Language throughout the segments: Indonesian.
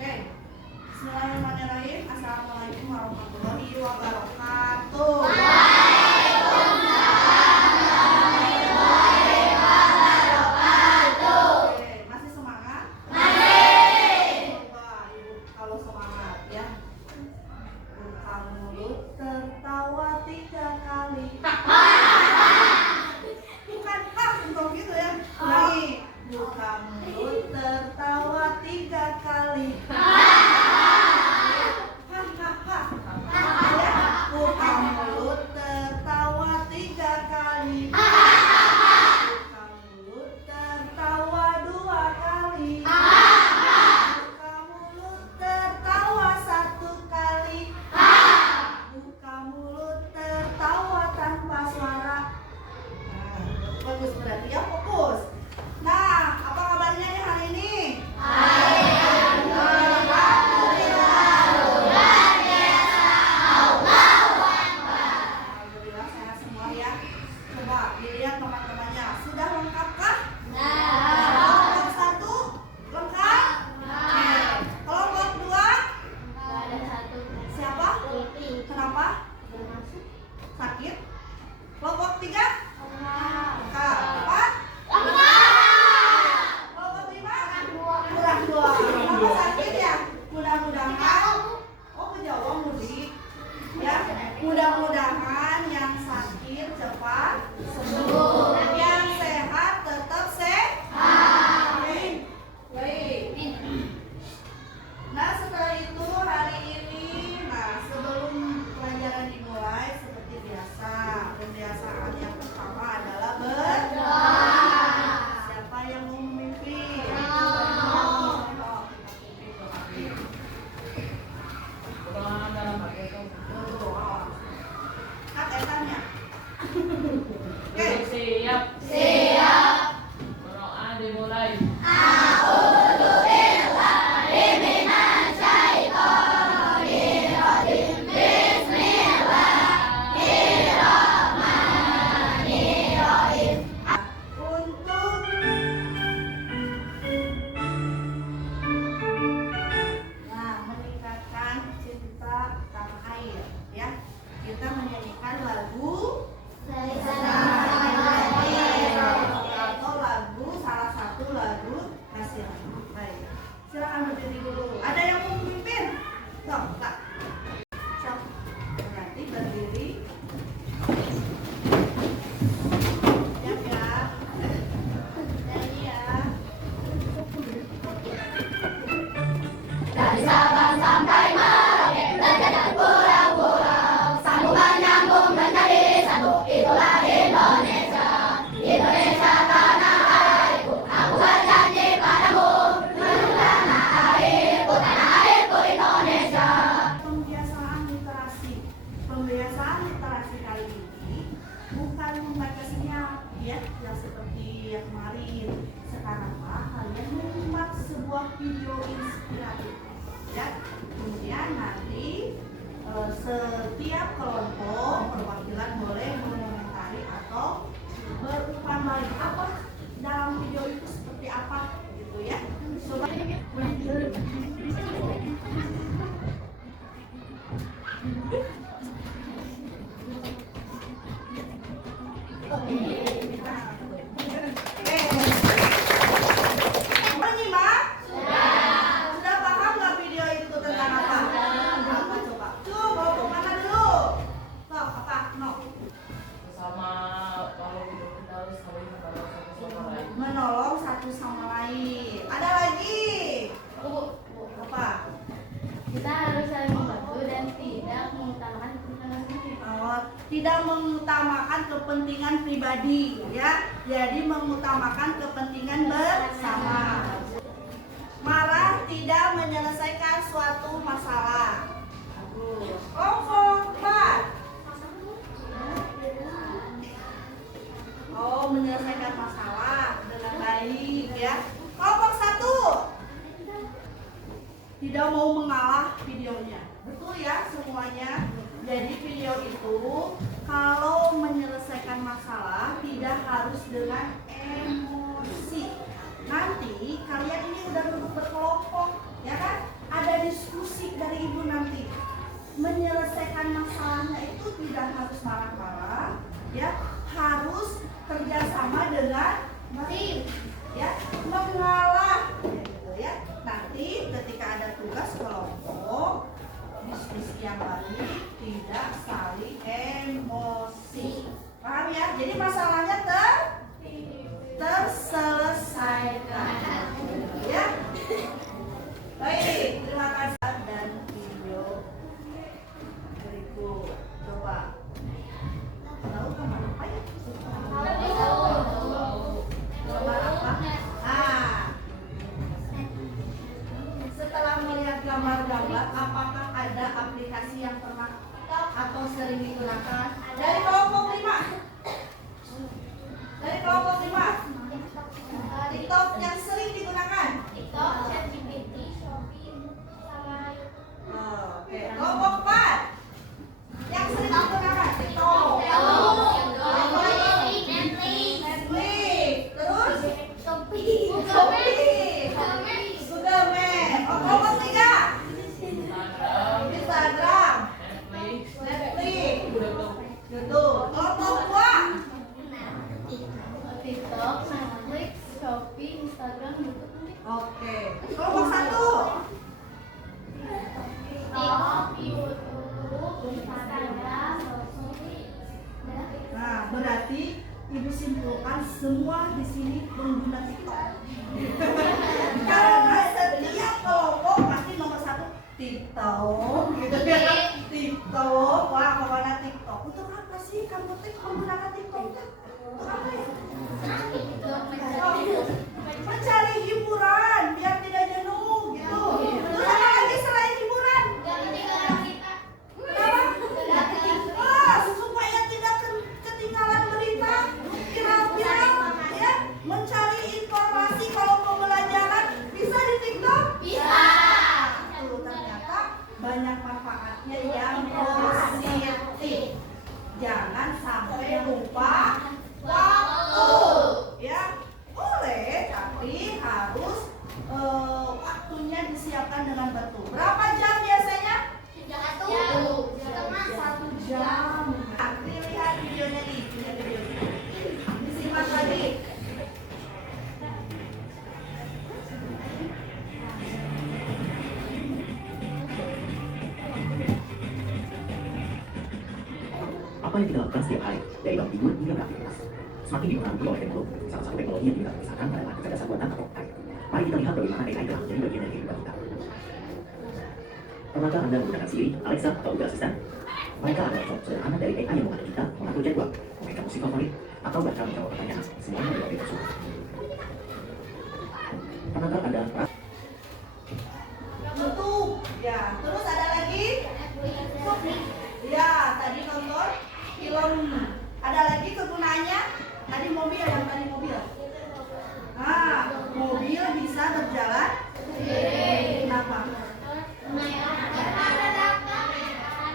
Oke. Bismillahirrahmanirrahim. Assalamualaikum warahmatullahi wabarakatuh. Oke, masih semangat? Coba Ibu kalau semangat ya. Buka mulut tertawa 3 kali. Bukan untuk gitu ya. Ulangi. Buka mulut tertawa 3 kali. Buka mulut tertawa 3 kali. Buka mulut tertawa 2 kali. Buka mulut tertawa 1 kali. Buka mulut tertawa tanpa suara. Bagus berarti ya, fokus. Nah, apa kabarnya nih hari ini? Alhamdulillah sehat semua ya. Coba dilihat teman-temannya. Sudah lengkapkah? Kelompok 1 lengkap? Oke. Kelompok 2 siapa? Kenapa? Sakit? Kelompok 3 lengkap. 4 kelompok 5 kurang 2. Kenapa sakit ya? Mudah-mudahan Jawa mudik ya. Mudah-mudahan yang sakit cepat sembuh, yang sehat tetap sehat. Baik. Nah, setelah itu hari ini, sebelum pelajaran dimulai seperti biasa, pembiasaan yang pertama adalah berdoa. Siapa yang mau memimpin? Siap. Berdoa dimulai. Meningkatkan cinta tanah air ya. Kita menyanyikan lagu atau lagu, salah satu lagu nasional. Baik, silakan berdiri dulu. Ada yang mau memimpin? Sok, Kak. Sok. Berarti berdiri. Siap ya. Nyanyi ya. Dari Sabang sampai Merauke, belajar dan pulau-pulau, sambungan nyambung menjadi satu. Itulah Indonesia, Indonesia tanah airku. Aku berjanji padamu, menuju tanah airku Indonesia. Pembiasaan literasi kali ini bukan membaca sinyal ya, yang seperti yang kemarin. Sekarang kalian menyimak sebuah video inspiratif ya. Kemudian nanti setiap kelompok perwakilan boleh mengomentari atau berumpan balik apa dalam video itu seperti apa gitu ya. Coba menyimak? Sudah paham nggak video itu tentang apa? Apa coba? Tuh, mau kemana dulu? Tuh, apa? No. Sama kalau hidup kita harus saling menolong satu sama lain. Menolong satu sama lain. Ada lagi? Apa? Kita harus saling membantu dan tidak mengutamakan kepentingan sendiri. Tidak mengutamakan kepentingan pribadi ya. Jadi mengutamakan kepentingan bersama. Marah tidak menyelesaikan suatu masalah. Kelompok 4. Menyelesaikan masalah dengan baik ya. Kelompok 1. Tidak mau mengalah videonya. Betul ya semuanya. Jadi video itu kalau menyelesaikan masalah tidak harus dengan emosi. Nanti kalian ini udah duduk berkelompok, ya kan? tidak harus marah-marah, ya, harus kerjasama dengan tim, ya, mengalah, gitu ya. Nanti ketika ada tugas kelompok, diskusi yang baik, tidak saling emosi, paham ya? Jadi masalahnya terselesaikan, ya. Baik, terima kasih. Dan video berikut, coba. Tahu gambar apa ya? Gambar apa? Setelah melihat gambar-gambar, apakah ada aplikasi yang pernah atau sering digunakan? Dari kelompok 5. Dari kelompok 5. TikTok yang sering digunakan. TikTok, ChatGPT, Shopee, sama YouTube. Oke, kelompok 4. Yang sering digunakan TikTok. Netflix. Terus Shopee. Shopee. Google Maps. Oh, kelompok 3. Instagram. Netflix. YouTube. Kelompok 2. TikTok, Netflix, Shopee, Instagram, YouTube. Oke. Kelompok 1. TikTok, YouTube, Instagram, Shopee. Nah, berarti Ibu simpulkan semua di sini pengguna TikTok. Karena setiap kelompok pasti nomor 1 TikTok, gitu ya. TikTok, wah kemana TikTok? Untuk apa sih kamu menggunakan TikTok? Apa ya? Mencari hiburan biar tidak jenuh, gitu. Terus apa lagi selain hiburan? Supaya tidak ketinggalan berita viral-viral, ya. Mencari informasi kalau pembelajaran bisa di TikTok? Bisa. Tuh, ternyata banyak manfaatnya yang positif. Jangan sampai lupa waktu, ya. Boleh, tapi harus waktunya disiapkan dengan betul. Berapa jam biasanya? 1 jam. Nah, lihat videonya nih, disimak lagi. Apa yang kita lakukan setiap hari, dari bangun tidur hingga beraktivitas, semakin dipengaruhi oleh teknologi. Salah satu teknologi yang kita pisahkan adalah kecerdasan buatan atau AI. Mari kita lihat bagaimana AI telah menjadi bagian dari kehidupan kita. Pernahkah Anda menggunakan Siri, Alexa, atau Google Assistant? Mereka adalah contoh sederhana dari AI yang membantu kita mengatur jadwal, memainkan musik favorit, atau bahkan menjawab pertanyaan, semuanya melalui tersebut. Pernahkah Anda YouTube, ya. Terus ada lagi? Ya, tadi nonton film. Ada lagi kegunaannya? Tadi mobil, yang tadi mobil. Nah, mobil bisa berjalan. Kenapa?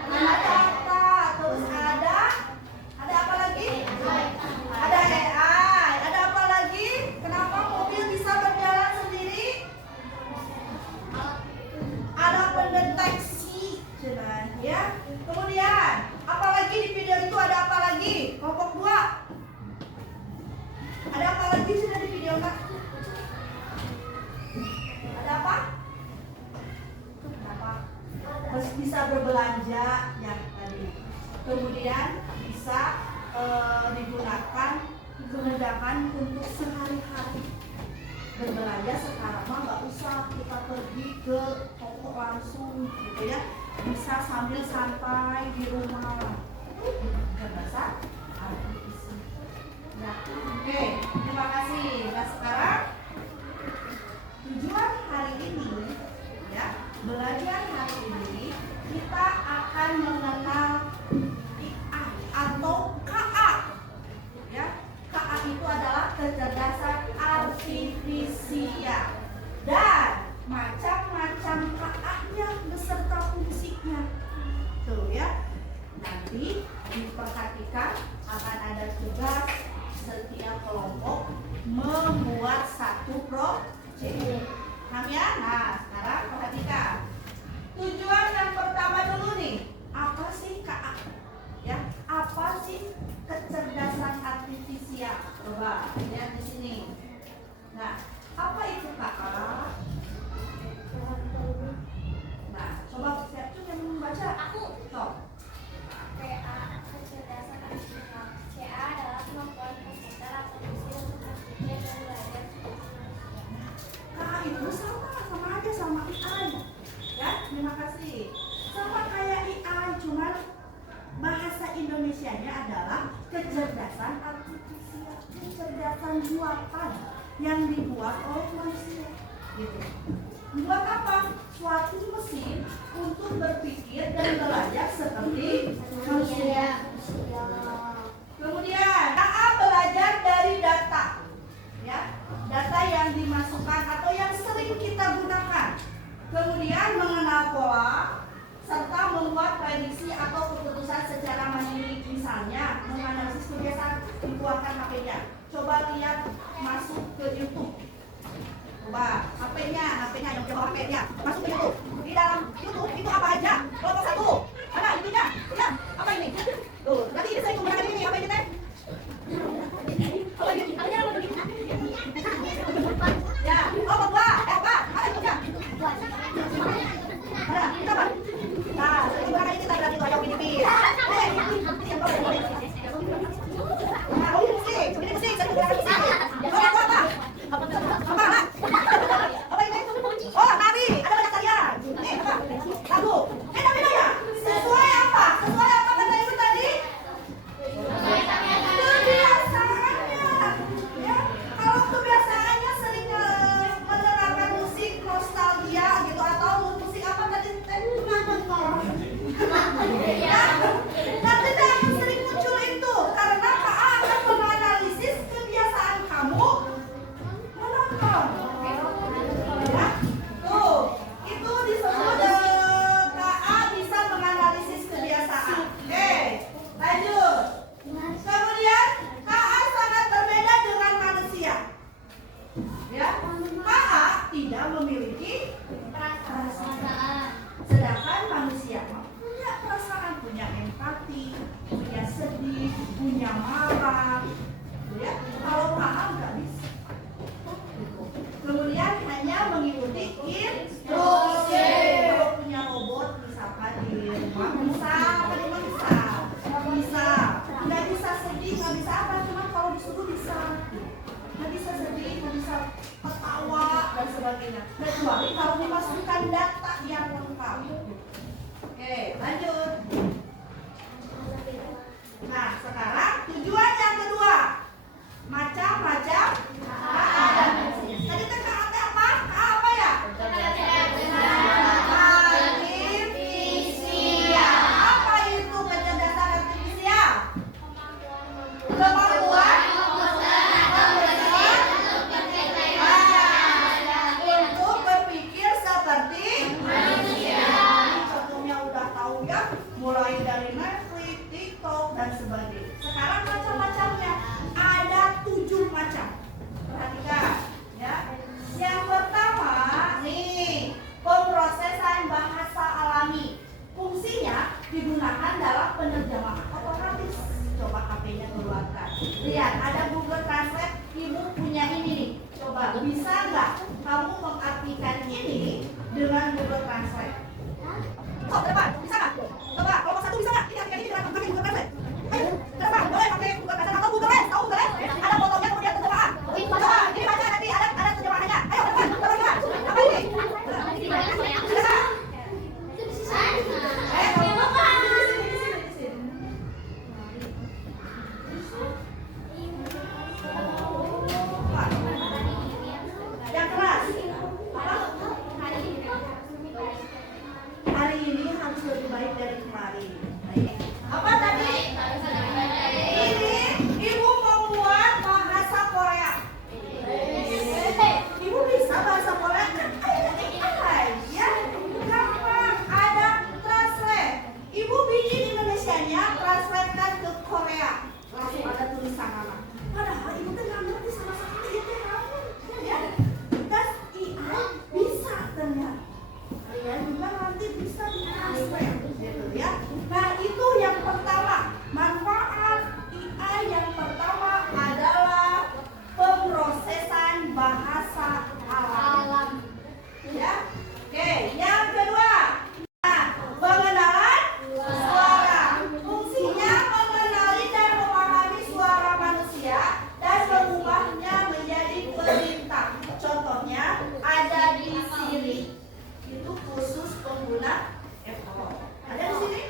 Karena data. Terus ada apa lagi? Ada AI. Ada apa lagi? Kenapa mobil bisa berjalan sendiri? Ada pendeteksi, ya. Kemudian, apalagi di video itu ada apa lagi? Kelompok 2. Ada apa lagi sudah di video, Kak? Ada apa? Kenapa? Bisa berbelanja yang tadi. Kemudian bisa digunakan kemudahan untuk sehari-hari. Berbelanja sekarang mah nggak usah kita pergi ke toko langsung, gitu ya. Bisa sambil santai di rumah. Berbahasa artifisi. Nah, oke, terima kasih. Nah, sekarang tujuan hari ini, ya, belajar hari ini kita akan mengenal AI atau KA. Ya, KA itu adalah kecerdasan artifisial dan macam-macam KA-nya beserta fungsinya. Tuh ya. Nanti diperhatikan akan ada tugas setiap kelompok membuat satu project. Paham ya? Nah, sekarang perhatikan. Tujuan yang pertama dulu nih. Apa sih KA kecerdasan artifisial, kecerdasan buatan yang dibuat oleh manusia. Gitu. Buat apa? Suatu mesin untuk berpikir dan belajar seperti manusia. Kemudian, AA belajar dari data, ya, data yang dimasukkan atau yang sering kita gunakan. Kemudian mengenal pola serta membuat prediksi atau keputusan secara mandiri. Misalnya menganalisis kebiasaan, dikeluarkan HP-nya. Coba lihat masuk ke YouTube. Coba HP-nya yang coba HP-nya masuk ke YouTube. Di dalam YouTube itu apa aja? Kelompok 1. Mana intinya? Lihat apa ini? Tuh, berarti ini sering menggunakan ini apa ini teh? Apa ini? Ya, oh apa? Apa? Mana itu ya? Ada, kita apa? Nah, sering menggunakan ini kita berarti itu ada Filipin. Nah, oh ini musik, sering menggunakan musik. Oh, apa? Apa? Apa ini? Oh, nari. Ada banyak tarian. Ini apa? Lagu. Beda-beda ya? Sesuai apa? Sesuai apa kata ibu tadi? Kebiasaannya. Ya, kalau kebiasaannya sering menerapkan musik nostalgia gitu atau musik apa tadi? Ya, nanti akan sering muncul itu karena KA akan menganalisis kebiasaan kamu menonton. Ya, tuh, itu disebut KA bisa menganalisis kebiasaan. Oke, lanjut. Kemudian KA sangat berbeda dengan manusia. Ya, KA tidak memiliki perasaan, sedangkan manusia punya perasaan, punya empati, punya sedih, punya marah. Ya, kalau KA nggak bisa. Kemudian hanya mengikuti instruksi. Kalau punya robot misalkan di rumah bisa, apa di rumah bisa, nggak bisa sedih, nggak bisa apa, cuma kalau disuruh bisa, nggak bisa sedih, nggak bisa ketawa dan sebagainya. Kecuali kalau dimasukkan data yang lengkap. Oke, lanjut. Nah, sekarang tujuan yang kedua, macam-macam tadi tentang apa? Apa ya? Artifisial. Apa itu kecerdasan artifisial? Kemampuan untuk berpikir seperti manusia. Contohnya udah tahu ya, mulai dari Netflix, TikTok dan sebagainya. Sekarang macam-macamnya ada 7 macam. Perhatikan ya. Yang pertama nih, pemrosesan bahasa alami. Fungsinya digunakan dalam penerjemahan otomatis. Coba HP-nya keluarkan. Lihat, ada Google Translate. Ibu punya ini nih. Coba bisa nggak kamu mengartikan ini dengan Google Translate? Oh, ke depan, bisa nggak? Coba, kelompok 1 bisa nggak? Ini artikan ini dengan pakai Google Translate. Ayo, ke depan, boleh pakai Google Translate atau Google Lens. Tahu Google Lens? Ada fotonya kemudian terjemahan. Coba, ini baca nanti ada terjemahannya. Ayo, ke depan, coba lihat. Apa ini? Ada nggak? Yang keras. Hari ini harus lebih baik dari kemarin. Apa tadi? Ini ibu membuat bahasa Korea. Ibu bisa bahasa Korea? Ya, gampang. Ada translate. Ibu bikin Indonesianya, translatekan ke Korea. Langsung ada tulisan nama. Padahal ibu tuh nggak ngerti sama sekali itu kamu. Ya, dan IA bisa ternyata. Kalian juga nanti bisa di-translate gitu ya. Nah, itu yang pertama. Manfaat IA yang pertama adalah pemrosesan bahasa alam. Ya. Oke, yang kedua. Nah, pengenalan suara. Fungsinya mengenali dan memahami suara manusia dan mengubahnya menjadi perintah. Contohnya ada di sini. Itu khusus pengguna Apple. Ada di sini?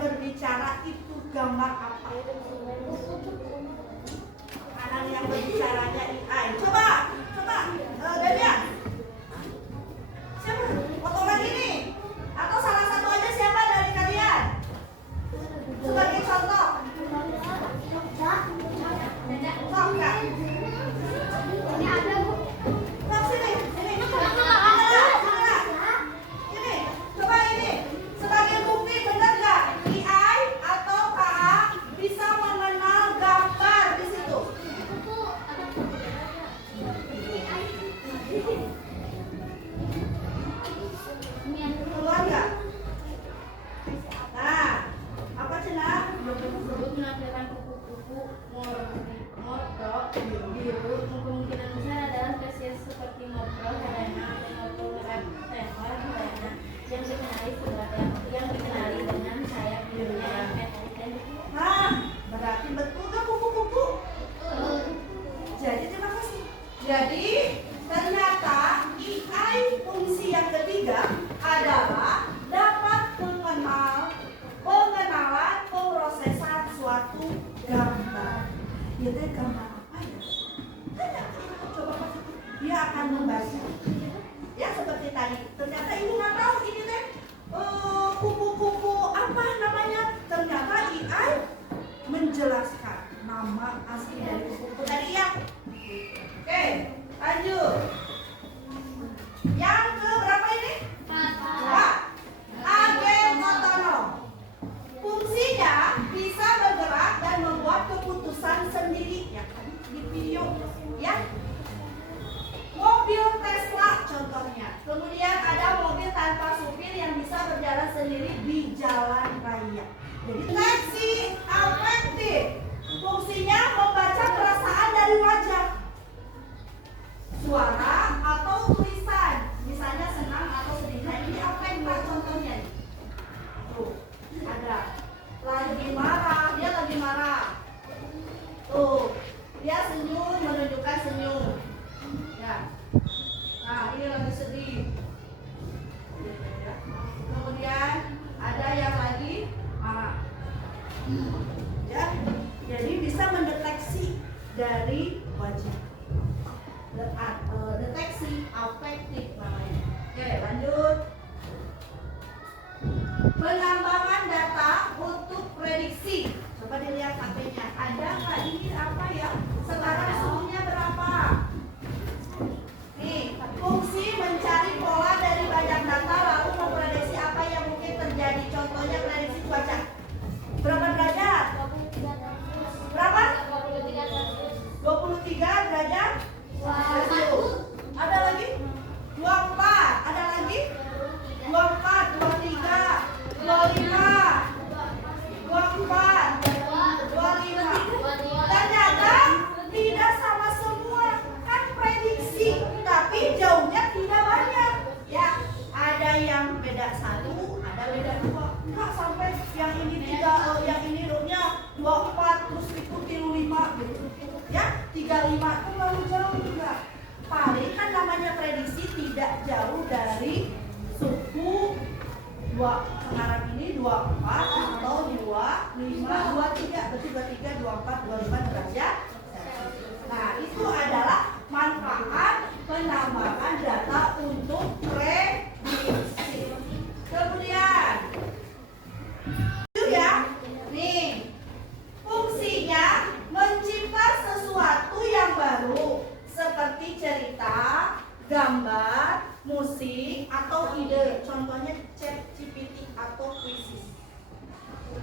berbicara itu gambar apa? Kanan yang berbicaranya AI. Coba, Daniel. Siapa? Foto lagi nih. Atau salah satu aja siapa dari kalian? Sebagai contoh. Sok nggak? Ini ada Bu. Sok sini. Ini. Ini. Coba ini. Sebagai bukti benar nggak? AI atau KA bisa mengenal gambar di situ. Keluar nggak? Nah, apa Cina? Tersebut menampilkan kupu-kupu morpho biru. Kemungkinan besar adalah spesies seperti morpho helena atau lemur helena yang dikenali dengan sayap birunya yang metalik dan Nah, berarti betul nggak kupu-kupu? Jadi terima kasih. Jadi ternyata AI fungsi yang ketiga adalah dapat pengenalan pemrosesan suatu gambar. Ya teh gambar apa ya? Tanya, coba dia akan membaca. Ya seperti tadi. Ternyata ibu nggak tahu ini teh kupu-kupu apa namanya. Ternyata AI menjelaskan nama asli dari kupu-kupu tadi ya. Oke, lanjut. Yang ke berapa ini? 4. Agen otonom. Fungsinya bisa bergerak dan membuat keputusan sendiri ya kan di video ya. Mobil Tesla contohnya. Kemudian ada mobil tanpa supir yang bisa berjalan sendiri di jalan raya. Jadi deteksi afektif. Fungsinya membaca perasaan dari wajah, suara atau tulisan. Misalnya senang atau sedih. Nah ini afektif contohnya. Tuh, ada. Lagi marah, dia lagi marah. Tuh, dia senyum menunjukkan senyum. Ya. Nah, ini lagi sedih. Kemudian ada yang lagi marah. Ya. Jadi bisa mendeteksi dari wajah. Deteksi afektif namanya. Oke, lanjut. Penambangan data untuk prediksi. Coba dilihat HP-nya. Ada nggak ini apa ya? Sekarang suhunya berapa? Nih, fungsi mencari pola dari banyak data lalu memprediksi apa yang mungkin terjadi. Contohnya prediksi cuaca. Berapa derajat? Berapa? 23 derajat. Ada lagi? 24. Ada lagi? 24, 23, 25, 24, 25. Ternyata tidak sama semua. Kan prediksi, tapi jauhnya tidak banyak. Ya, ada yang beda 1, ada beda 2. Enggak sampai yang ini 3, yang ini rohnya 24, terus itu 35 gitu. Ya, 35 itu terlalu jauh juga. Paling kan namanya prediksi tidak jauh dari suhu sekarang ini 24 atau 25, 23, berarti 23, 24, 25 derajat. Nah, itu adalah manfaat penambangan data untuk prediksi. Kemudian, itu ya, nih, fungsinya mencipta sesuatu yang baru seperti cerita, gambar, musik, atau ide. Contohnya ChatGPT atau Quizzes.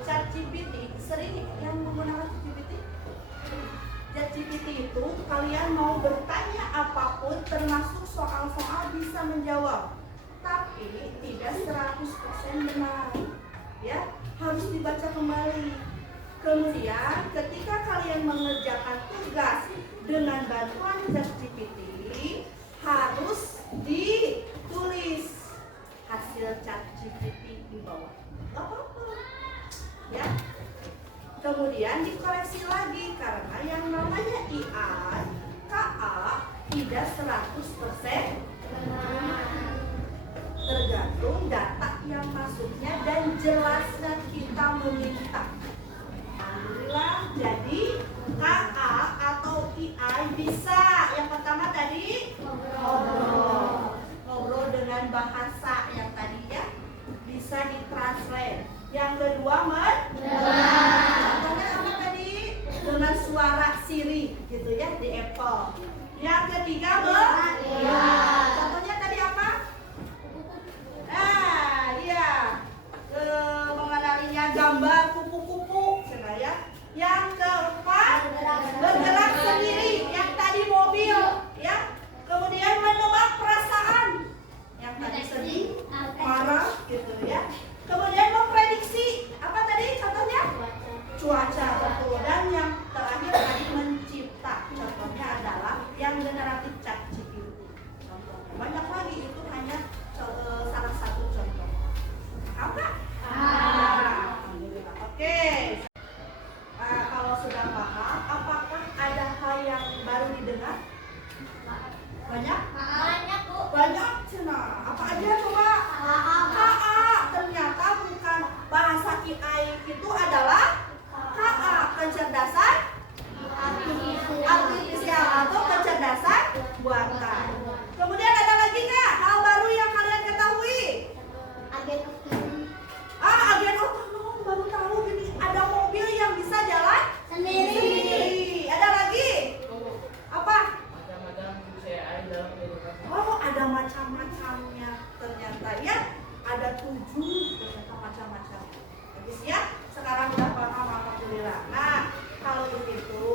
ChatGPT sering yang menggunakan ChatGPT. ChatGPT itu kalian mau bertanya apapun termasuk soal-soal bisa menjawab. Tapi tidak 100% benar. Ya, harus dibaca kembali. Kemudian ketika kalian mengerjakan tugas dengan bantuan ChatGPT harus ditulis hasil ChatGPT di bawah. Gak apa-apa. Ya. Kemudian dikoreksi lagi karena yang namanya AI, KA tidak 100% benar. Tergantung data yang masuknya dan jelasnya kita meminta. Alhamdulillah, jadi KA atau II bisa. Yang pertama tadi ngobrol dengan bahasa yang tadi ya, bisa ditranslate. Yang kedua contohnya apa tadi? Dengan suara Siri gitu ya di Apple. Yang ketiga contohnya tadi apa? Iya, mengenalinya gambar kupu-kupu, ya. Yang keempat bergerak sendiri, yang tadi mobil, ya. Kemudian menebak perasaan, yang tadi sedih, marah, gitu ya. Kemudian memprediksi, apa tadi contohnya? Cuaca, betul. Dan yang terakhir tadi mencipta, contohnya adalah yang generatif ChatGPT. Contohnya banyak lagi, itu hanya salah satu contoh. Apa? Alhamdulillah. Oke. Kalau sudah paham, apakah ada hal yang baru didengar? Banyak? Banyak, Bu. Banyak, Cina. Apa aja coba? KA. Ternyata bukan bahasa AI itu adalah KA, kecerdasan artifisial atau kecerdasan buatan. Kemudian ada lagi nggak hal baru yang kalian ketahui? Agen otonom, baru tahu gini. Ada mobil yang bisa jalan sendiri. Ada lagi? Apa? Macam-macam fungsi AI dalam kehidupan. Oh, ada macam-macamnya ternyata ya. Ada 7 ternyata macam-macam. Bagus ya. Sekarang udah paham, alhamdulillah. Nah, kalau begitu,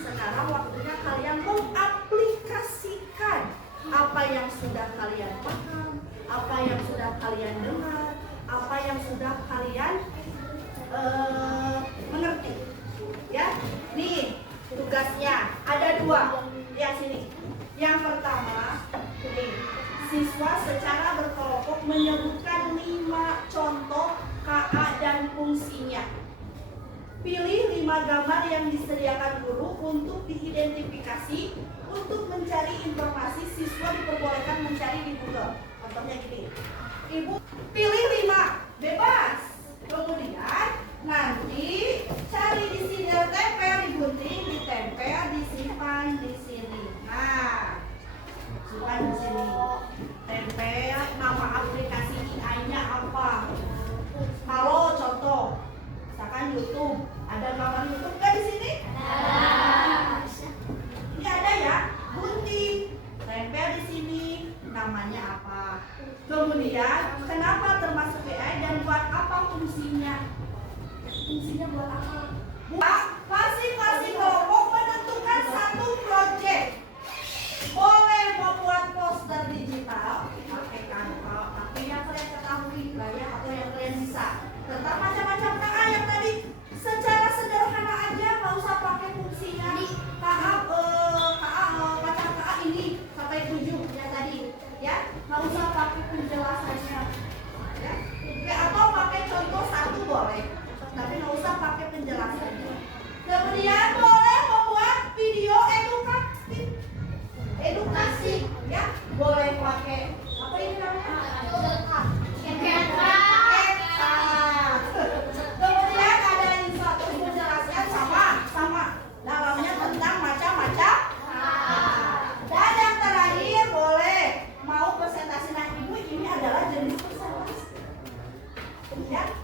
sekarang waktunya kalian mengaplikasikan apa yang sudah kalian paham, apa yang sudah kalian dengar, apa yang sudah kalian mengerti. Ya, nih tugasnya ada 2. Ya, sini. Yang pertama, nih, siswa secara berkelompok menyebutkan 5 contoh KA dan fungsinya. Pilih 5 gambar yang disediakan guru untuk diidentifikasi. Untuk mencari informasi, siswa diperbolehkan mencari di Google. Contohnya gini, Ibu pilih 5, bebas. Kemudian nanti cari di sini, tempel, digunting, ditempel, disimpan di sini. Nah, simpan di sini. Tempel, nama aplikasi AI-nya apa? Kalau contoh, misalkan YouTube, ada gambar YouTube kan di sini? Ini ada ya, gunting, tempel di sini, namanya apa? Kemudian, kenapa termasuk AI dan buat apa fungsinya? Fungsinya buat apa? Masing-masing kelompok menentukan satu proyek. Boleh membuat poster digital, pakai Canva, pakai yang kalian ketahui lah ya, atau yang kalian bisa. Tetap macam-macam KA yang tadi secara sederhana aja, nggak usah pakai fungsinya. Macam KA ini sampai 7 ya tadi, ya, nggak usah pakai penjelasannya, ya, atau pakai contoh 1 boleh, tapi nggak usah pakai penjelasannya. Kemudian boleh membuat video edukasi, ya, boleh pakai apa ini namanya? Kemudian ada instruksi menjelaskan sama dalamnya tentang macam-macam. Dan yang terakhir boleh mau presentasi. Nah, Ibu ini adalah jenis presentasi. Ya,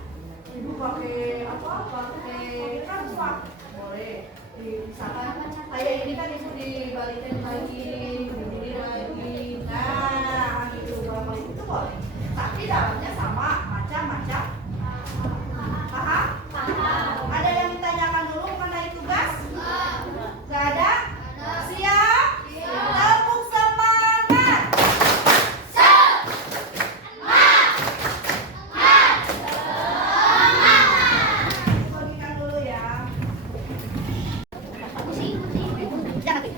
Ibu pakai apa? Pakai Canva. Boleh. Misalkan kayak ini kan Ibu dibalikin lagi, begini lagi. Nah, gitu kalau itu boleh. Tapi dalamnya sama, macam-macam. Paham? Ada yang ditanyakan dulu mengenai tugas? Gak ada? Siap? Tepuk semangat! Bagikan dulu ya. Jangan.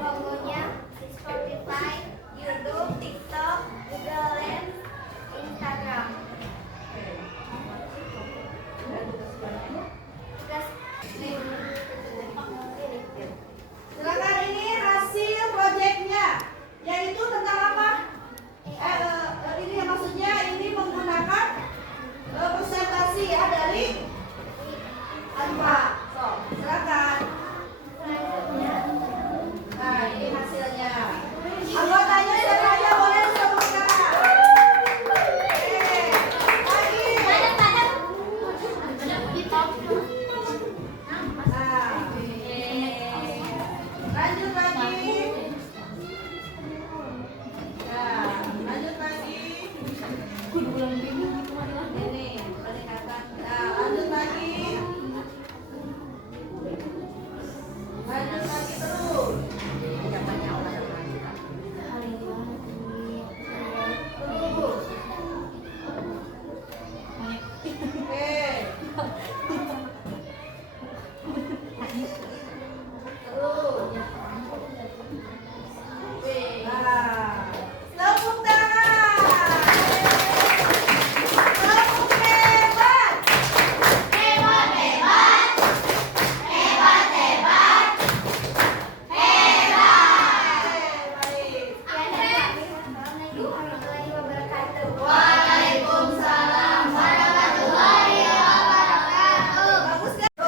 logonya di Spotify, YouTube, TikTok, Google Lens, Instagram. Terus Silakan, ini hasil proyeknya, yaitu tentang apa? Ini maksudnya ini menggunakan presentasi ya dari Anfa. So, silakan. Nah, ini hasilnya. Anggotanya siapa aja boleh disebutkan. Lagi. Lanjut lagi. Nah, lanjut lagi. Ini peningkatan. Nah, lanjut lagi. Lanjut lagi terus. Terus. Oke. Terus. Nah, tepuk tangan. Tepuk hebat. Baik. Assalamualaikum warahmatullahi wabarakatuh. Waalaikumsalam warahmatullahi wabarakatuh. Bagus kan?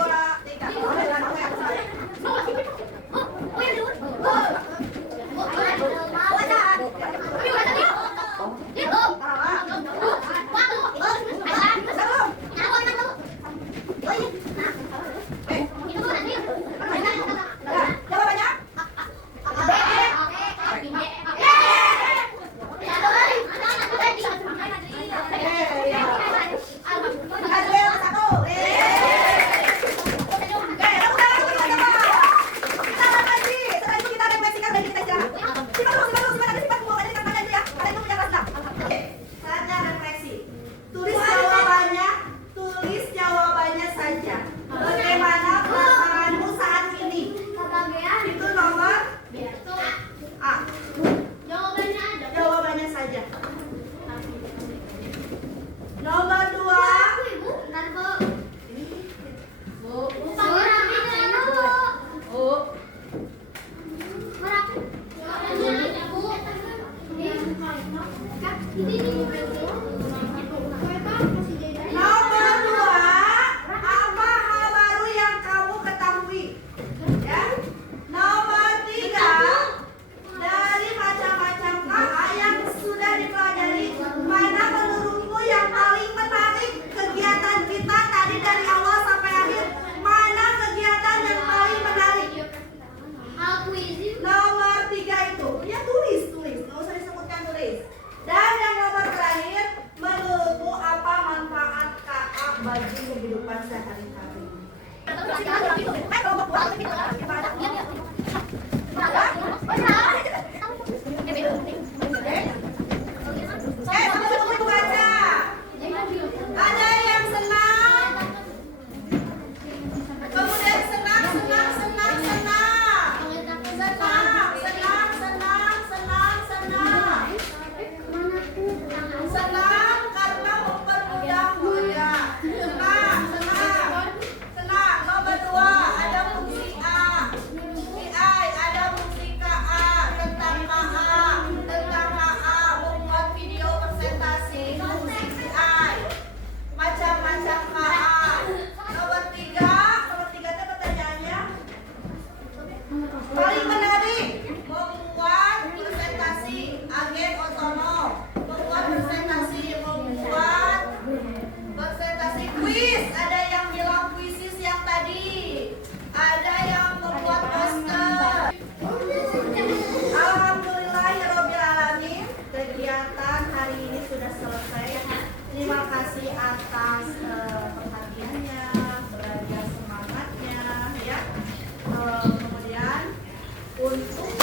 untuk